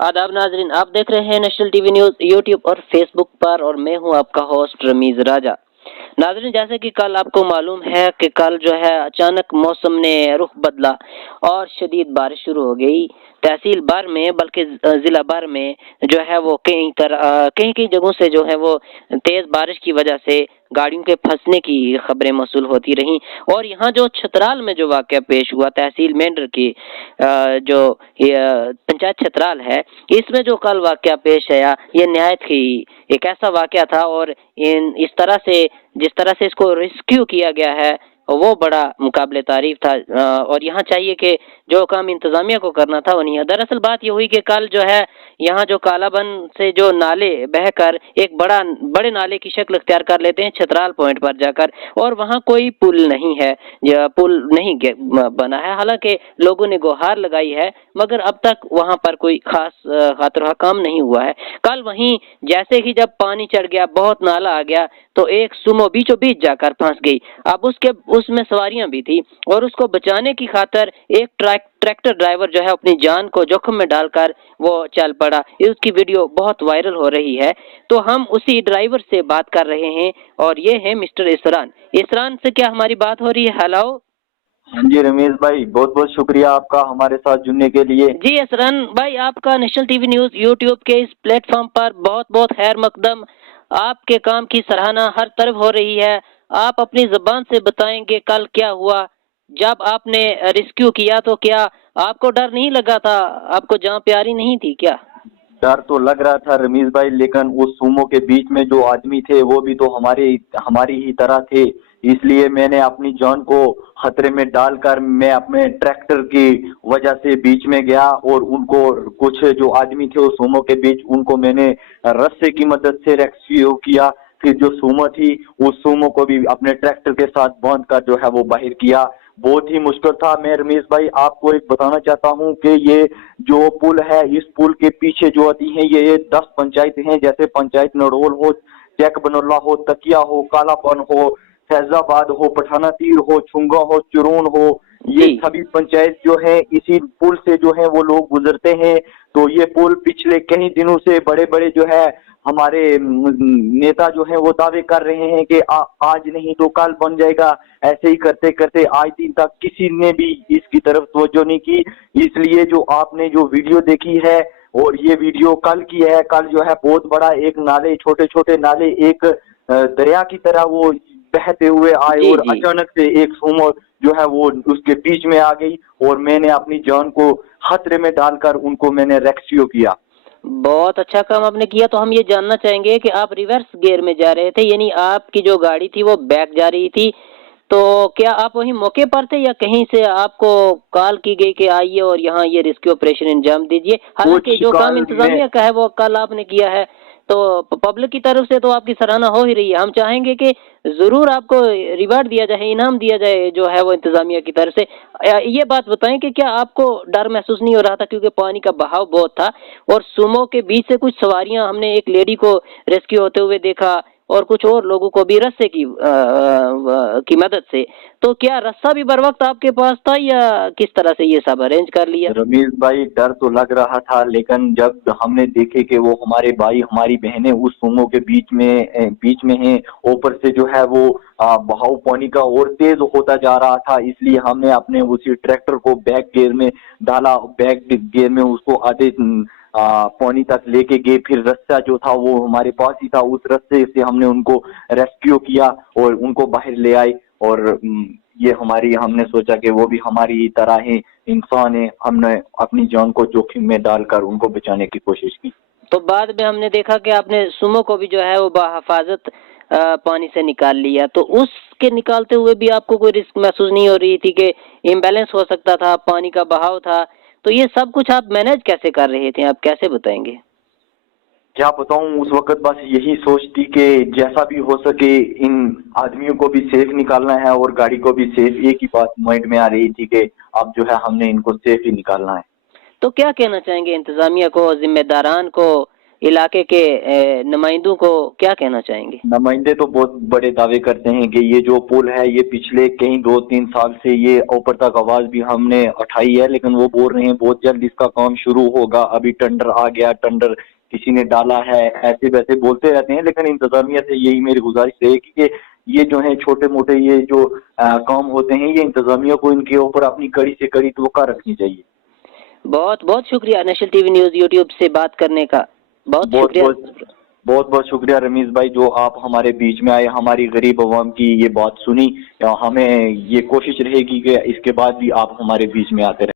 आदाब नाजरीन, आप देख रहे हैं नेशनल टीवी न्यूज़ यूट्यूब और फेसबुक पर, और मैं हूं आपका होस्ट रमीज राजा। नाजरीन, जैसे कि कल आपको मालूम है कि कल जो है अचानक मौसम ने रुख बदला और शदीद बारिश शुरू हो गई। तहसील भर में बल्कि ज़िला भर में जो है वो कई कई जगहों से जो है वो तेज़ बारिश की वजह से गाड़ियों के फंसने की खबरें मौसूल होती रहीं। और यहाँ जो छतराल में जो वाक़या पेश हुआ तहसील मेंढर की जो पंचायत छतराल है, इसमें जो कल वाक़या पेश आया ये निहायत ही एक ऐसा वाक़या था। और इस तरह से जिस तरह से इसको रेस्क्यू किया गया है वो बड़ा मुकाबले तारीफ था। और यहाँ चाहिए कि जो काम इंतजामिया को करना था वो नहीं है। दरअसल बात ये हुई कि कल जो है यहाँ जो कालाबन से जो नाले बहकर एक बड़े नाले की शक्ल अख्तियार कर लेते हैं छतराल पॉइंट पर जाकर, और वहाँ कोई पुल नहीं है या पुल नहीं बना है। हालांकि लोगों ने गुहार लगाई है मगर अब तक वहाँ पर कोई खास खातिर काम नहीं हुआ है। कल वहीं जैसे ही जब पानी चढ़ गया, बहुत नाला आ गया, तो एक सुमो बीचों बीच जाकर फंस गई। अब उसमें सवारियां भी थी और उसको बचाने की खातिर एक ट्रैक्टर ड्राइवर जो है अपनी जान को जोखिम में डालकर वो चल पड़ा। उसकी वीडियो बहुत वायरल हो रही है। तो हम उसी ड्राइवर से बात कर रहे हैं और ये है मिस्टर इसरान। इसरान से क्या हमारी बात हो रही है? हेलो। हाँ जी रमेश भाई, बहुत बहुत शुक्रिया आपका हमारे साथ जुड़ने के लिए। जी इसरान भाई, आपका नेशनल टीवी न्यूज़ यूट्यूब के इस प्लेटफॉर्म पर बहुत बहुत खैर मकदम। आपके काम की सराहना हर तरफ हो रही है। आप अपनी ज़बान से बताएंगे कल क्या हुआ जब आपने रेस्क्यू किया? तो क्या आपको डर नहीं लगा था? आपको जान प्यारी नहीं थी क्या? डर तो लग रहा था रमीज भाई, लेकिन उस सुमो के बीच में जो आदमी थे वो भी तो हमारी ही तरह थे। इसलिए मैंने अपनी जान को खतरे में डालकर मैं अपने ट्रैक्टर की वजह से बीच में गया और उनको कुछ जो आदमी थे उस सुमो के बीच उनको मैंने रस्से की मदद से रेस्क्यू किया। फिर जो सुमो थी उस सुमो को भी अपने ट्रैक्टर के साथ बांध कर जो है वो बाहर किया। बहुत ही मुश्किल था। मैं रमेश भाई आपको एक बताना चाहता हूँ कि ये जो पुल है, इस पुल के पीछे जो आती हैं ये 10 पंचायतें हैं, जैसे पंचायत नड़ोल हो, चेक बनोला हो, तकिया हो, कालापन हो, फैजाबाद हो, पठाना तीर हो, छुंगा हो, चुरून हो, ये सभी पंचायत जो है इसी पुल से जो है वो लोग गुजरते हैं। तो ये पुल पिछले कई दिनों से बड़े बड़े जो है हमारे नेता जो है वो दावे कर रहे हैं कि आज नहीं तो कल बन जाएगा। ऐसे ही करते करते आज दिन तक किसी ने भी इसकी तरफ तवज्जो नहीं की। इसलिए जो आपने जो वीडियो देखी है और ये वीडियो कल की है, कल जो है बहुत बड़ा एक नाले, छोटे छोटे नाले एक दरिया की तरह वो बहते हुए आए और अचानक से एक सुमो जो है वो उसके बीच में आ गई और मैंने अपनी जान को खतरे में डालकर उनको मैंने रेस्क्यू किया। बहुत अच्छा काम आपने किया। तो हम ये जानना चाहेंगे कि आप रिवर्स गियर में जा रहे थे, यानी आपकी जो गाड़ी थी वो बैक जा रही थी, तो क्या आप वहीं मौके पर थे या कहीं से आपको कॉल की गई कि आइए और यहाँ ये रेस्क्यू ऑपरेशन अंजाम दीजिए? हालांकि जो काम इंतजामिया का है वो कल आपने किया है, तो पब्लिक की तरफ से तो आपकी सराहना हो ही रही है। हम चाहेंगे कि जरूर आपको रिवार्ड दिया जाए, इनाम दिया जाए जो है वो इंतजामिया की तरफ से। ये बात बताएं कि क्या आपको डर महसूस नहीं हो रहा था, क्योंकि पानी का बहाव बहुत था और सुमो के बीच से कुछ सवारियां, हमने एक लेडी को रेस्क्यू होते हुए देखा और कुछ और लोगों को भी रस्से की मदद से। तो क्या रस्सा भी बर वक्त आपके पास था या किस तरह से ये सब अरेंज कर लिया? रमीज भाई डर तो लग रहा था, लेकिन जब हमने देखे कि वो हमारे भाई हमारी बहनें उस सुमो के बीच में हैं, ऊपर से जो है वो बहाव पानी का और तेज होता जा रहा था, इसलिए हमने अपने उसी ट्रैक्टर को बैक गियर में डाला। बैक गियर में उसको आधे पानी तक लेके गए। फिर रास्ता जो था वो हमारे पास ही था, उस रास्ते से हमने उनको रेस्क्यू किया और उनको बाहर ले आए। और ये हमने सोचा कि वो भी हमारी तरह है, इंसान है। हमने अपनी जान को जोखिम में डालकर उनको बचाने की कोशिश की। तो बाद में हमने देखा कि आपने सुमो को भी जो है वो बाहिफाजत पानी से निकाल लिया। तो उसके निकालते हुए भी आपको कोई रिस्क महसूस नहीं हो रही थी कि इम्बैलेंस हो सकता था, पानी का बहाव था? तो ये सब कुछ आप मैनेज कैसे कर रहे थे, आप कैसे बताएंगे? क्या बताऊं, उस वक्त बस यही सोच थी कि जैसा भी हो सके इन आदमियों को भी सेफ निकालना है और गाड़ी को भी सेफ। एक ही बात माइंड में आ रही थी कि अब जो है हमने इनको सेफ ही निकालना है। तो क्या कहना चाहेंगे इंतजामिया को, जिम्मेदारान को, علاقے کے نمائندوں کو کیا کہنا چاہیں گے؟ نمائندے تو بہت بڑے دعوے کرتے ہیں کہ یہ جو پل ہے یہ پچھلے کہیں 2-3 سال سے یہ اوپر تک آواز بھی ہم نے اٹھائی ہے، لیکن وہ بول رہے ہیں بہت جلد اس کا کام شروع ہوگا، ابھی ٹینڈر آ گیا، ٹینڈر کسی نے ڈالا ہے، ایسے ویسے بولتے رہتے ہیں۔ لیکن انتظامیہ سے یہی میری گزارش ہے کہ یہ جو ہیں چھوٹے موٹے یہ جو کام ہوتے ہیں یہ انتظامیہ کو ان کے اوپر اپنی کڑی سے کڑی توقع رکھنی چاہیے۔ بہت بہت شکریہ national T V news YouTube سے بات کرنے کا، بہت شکریہ۔ بہت شکریہ رمیز بھائی، جو آپ ہمارے بیچ میں آئے، ہماری غریب عوام کی یہ بات سنی۔ ہمیں یہ کوشش رہے گی کہ اس کے بعد بھی آپ ہمارے بیچ میں آتے رہیں۔